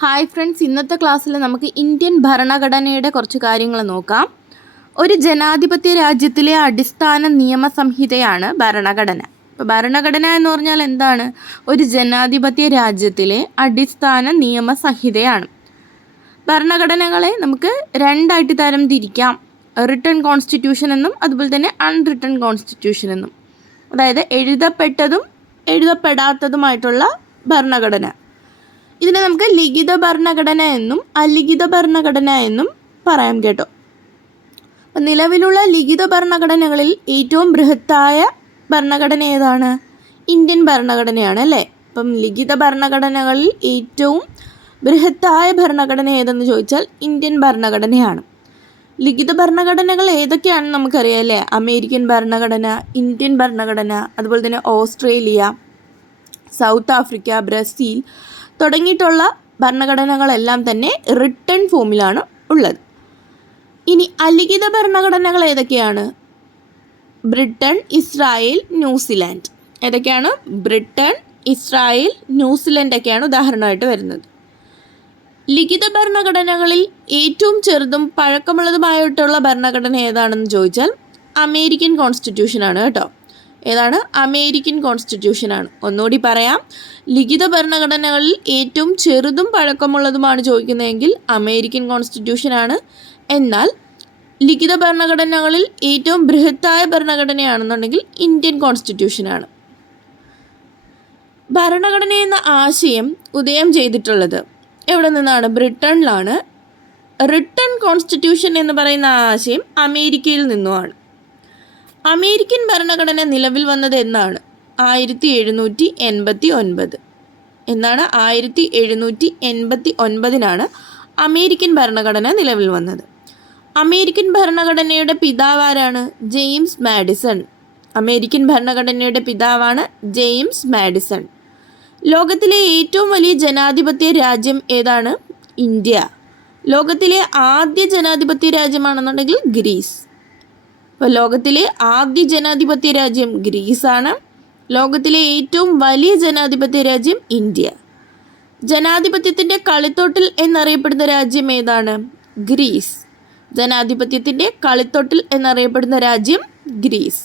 Hi friends ഇന്നത്തെ ക്ലാസ്സിൽ നമുക്ക് ഇന്ത്യൻ ഭരണഘടനയുടെ കുറച്ച് കാര്യങ്ങൾ നോക്കാം. ഒരു ജനാധിപത്യ രാജ്യത്തിലെ അടിസ്ഥാന നിയമസംഹിതയാണ് ഭരണഘടന. ഇപ്പോൾ ഭരണഘടന എന്ന് പറഞ്ഞാൽ എന്താണ്? ഒരു ജനാധിപത്യ രാജ്യത്തിലെ അടിസ്ഥാന നിയമസംഹിതയാണ് ഭരണഘടനകളെ നമുക്ക് രണ്ടായിട്ട് തരം തിരിക്കാം. റിട്ടേൺ കോൺസ്റ്റിറ്റ്യൂഷൻ എന്നും അതുപോലെ തന്നെ അൺറിട്ടേൺ കോൺസ്റ്റിറ്റ്യൂഷൻ എന്നും. അതായത് എഴുതപ്പെട്ടതും എഴുതപ്പെടാത്തതുമായിട്ടുള്ള ഭരണഘടന. ഇതിനെ നമുക്ക് ലിഖിത ഭരണഘടന എന്നും അലിഖിത ഭരണഘടന എന്നും പറയാം കേട്ടോ. നിലവിലുള്ള ലിഖിത ഭരണഘടനകളിൽ ഏറ്റവും ബൃഹത്തായ ഭരണഘടന ഏതാണ്? ഇന്ത്യൻ ഭരണഘടനയാണ് അല്ലേ? അപ്പം ലിഖിത ഭരണഘടനകളിൽ ഏറ്റവും ബൃഹത്തായ ഭരണഘടന ഏതെന്ന് ചോദിച്ചാൽ ഇന്ത്യൻ ഭരണഘടനയാണ്. ലിഖിത ഭരണഘടനകൾ ഏതൊക്കെയാണെന്ന് നമുക്കറിയാം അല്ലേ? അമേരിക്കൻ ഭരണഘടന ഇന്ത്യൻ ഭരണഘടന അതുപോലെ തന്നെ ഓസ്ട്രേലിയ സൗത്ത് ആഫ്രിക്ക ബ്രസീൽ തുടങ്ങിയിട്ടുള്ള ഭരണഘടനകളെല്ലാം തന്നെ റിട്ടേൺ ഫോമിലാണ് ഉള്ളത്. ഇനി അലിഖിത ഭരണഘടനകൾ ഏതൊക്കെയാണ്? Britain Israel New Zealand. ഏതൊക്കെയാണ്? ബ്രിട്ടൻ ഇസ്രായേൽ ന്യൂസിലൻഡ് ഒക്കെയാണ് ഉദാഹരണമായിട്ട് വരുന്നത്. ലിഖിത ഭരണഘടനകളിൽ ഏറ്റവും ചെറുതും പഴക്കമുള്ളതുമായിട്ടുള്ള ഭരണഘടന ഏതാണെന്ന് ചോദിച്ചാൽ അമേരിക്കൻ കോൺസ്റ്റിറ്റ്യൂഷനാണ് കേട്ടോ. ഏതാണ്? അമേരിക്കൻ കോൺസ്റ്റിറ്റ്യൂഷനാണ് ഒന്നുകൂടി പറയാം. ലിഖിത ഭരണഘടനകളിൽ ഏറ്റവും ചെറുതും പഴക്കമുള്ളതുമാണ് ചോദിക്കുന്നതെങ്കിൽ അമേരിക്കൻ കോൺസ്റ്റിറ്റ്യൂഷനാണ് എന്നാൽ ലിഖിത ഭരണഘടനകളിൽ ഏറ്റവും ബൃഹത്തായ ഭരണഘടനയാണെന്നുണ്ടെങ്കിൽ ഇന്ത്യൻ കോൺസ്റ്റിറ്റ്യൂഷനാണ് ഭരണഘടന എന്ന ആശയം ഉദയം ചെയ്തിട്ടുള്ളത് എവിടെ നിന്നാണ്? ബ്രിട്ടനിലാണ്. റിട്ടേൺ കോൺസ്റ്റിറ്റ്യൂഷൻ എന്ന് പറയുന്ന ആശയം അമേരിക്കയിൽ നിന്നുമാണ്. അമേരിക്കൻ ഭരണഘടന നിലവിൽ വന്നത് എന്നാണ്. ആയിരത്തി എഴുന്നൂറ്റി എൺപത്തി ഒൻപത് എന്നാണ് ആയിരത്തി എഴുന്നൂറ്റി എൺപത്തി ഒൻപതിനാണ് അമേരിക്കൻ ഭരണഘടന നിലവിൽ വന്നത്. അമേരിക്കൻ ഭരണഘടനയുടെ പിതാവാരാണ് ജെയിംസ് മാഡിസൺ. അമേരിക്കൻ ഭരണഘടനയുടെ പിതാവാണ് ജെയിംസ് മാഡിസൺ. ലോകത്തിലെ ഏറ്റവും വലിയ ജനാധിപത്യ രാജ്യം ഏതാണ്? ഇന്ത്യ. ലോകത്തിലെ ആദ്യ ജനാധിപത്യ രാജ്യമാണെന്നുണ്ടെങ്കിൽ ഗ്രീസ്. ഇപ്പോൾ ലോകത്തിലെ ആദ്യ ജനാധിപത്യ രാജ്യം ഗ്രീസാണ്. ലോകത്തിലെ ഏറ്റവും വലിയ ജനാധിപത്യ രാജ്യം ഇന്ത്യ. ജനാധിപത്യത്തിന്റെ കളിത്തോട്ടിൽ എന്നറിയപ്പെടുന്ന രാജ്യം ഏതാണ്? ഗ്രീസ്. ജനാധിപത്യത്തിന്റെ കളിത്തോട്ടിൽ എന്നറിയപ്പെടുന്ന രാജ്യം ഗ്രീസ്.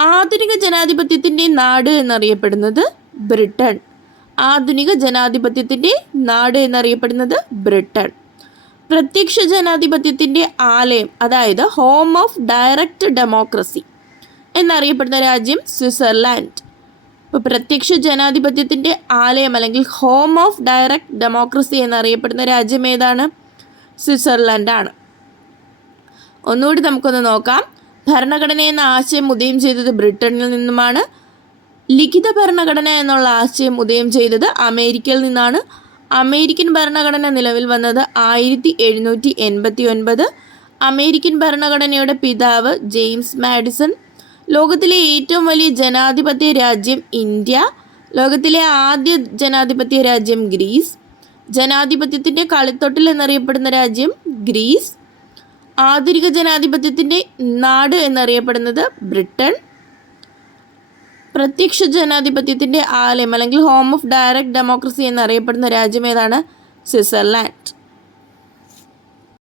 ആധുനിക ജനാധിപത്യത്തിന്റെ നാട് എന്നറിയപ്പെടുന്നത് ബ്രിട്ടൻ ആധുനിക ജനാധിപത്യത്തിന്റെ നാട് എന്നറിയപ്പെടുന്നത് ബ്രിട്ടൻ പ്രത്യക്ഷ ജനാധിപത്യത്തിന്റെ ആലയം അതായത് ഹോം ഓഫ് ഡയറക്റ്റ് ഡെമോക്രസി എന്നറിയപ്പെടുന്ന രാജ്യം സ്വിറ്റ്സർലാൻഡ്. ഇപ്പോൾ പ്രത്യക്ഷ ജനാധിപത്യത്തിന്റെ ആലയം അല്ലെങ്കിൽ ഹോം ഓഫ് ഡയറക്റ്റ് ഡെമോക്രസി എന്നറിയപ്പെടുന്ന രാജ്യം ഏതാണ്? സ്വിറ്റ്സർലാൻഡാണ്. ഒന്നുകൂടി നമുക്കൊന്ന് നോക്കാം. ഭരണഘടന എന്ന ആശയം ഉദയം ചെയ്തത് ബ്രിട്ടനിൽ നിന്നുമാണ്. ലിഖിത ഭരണഘടന എന്നുള്ള ആശയം ഉദയം ചെയ്തത് അമേരിക്കയിൽ നിന്നാണ്. അമേരിക്കൻ ഭരണഘടന നിലവിൽ വന്നത് ആയിരത്തി എഴുന്നൂറ്റി എൺപത്തി ഒൻപത് അമേരിക്കൻ ഭരണഘടനയുടെ പിതാവ് ജെയിംസ് മാഡിസൺ. ലോകത്തിലെ ഏറ്റവും വലിയ ജനാധിപത്യ രാജ്യം ഇന്ത്യ. ലോകത്തിലെ ആദ്യ ജനാധിപത്യ രാജ്യം ഗ്രീസ്. ജനാധിപത്യത്തിന്റെ കളിത്തൊട്ടിൽ എന്നറിയപ്പെടുന്ന രാജ്യം ഗ്രീസ്. ആധുനിക ജനാധിപത്യത്തിന്റെ നാട് എന്നറിയപ്പെടുന്നത് ബ്രിട്ടൻ പ്രത്യക്ഷ ജനാധിപത്യത്തിന്റെ ആലയം അല്ലെങ്കിൽ ഹോം ഓഫ് ഡയറക്റ്റ് ഡെമോക്രസി എന്നറിയപ്പെടുന്ന രാജ്യം ഏതാണ്? സ്വിറ്റ്സർലാൻഡ്.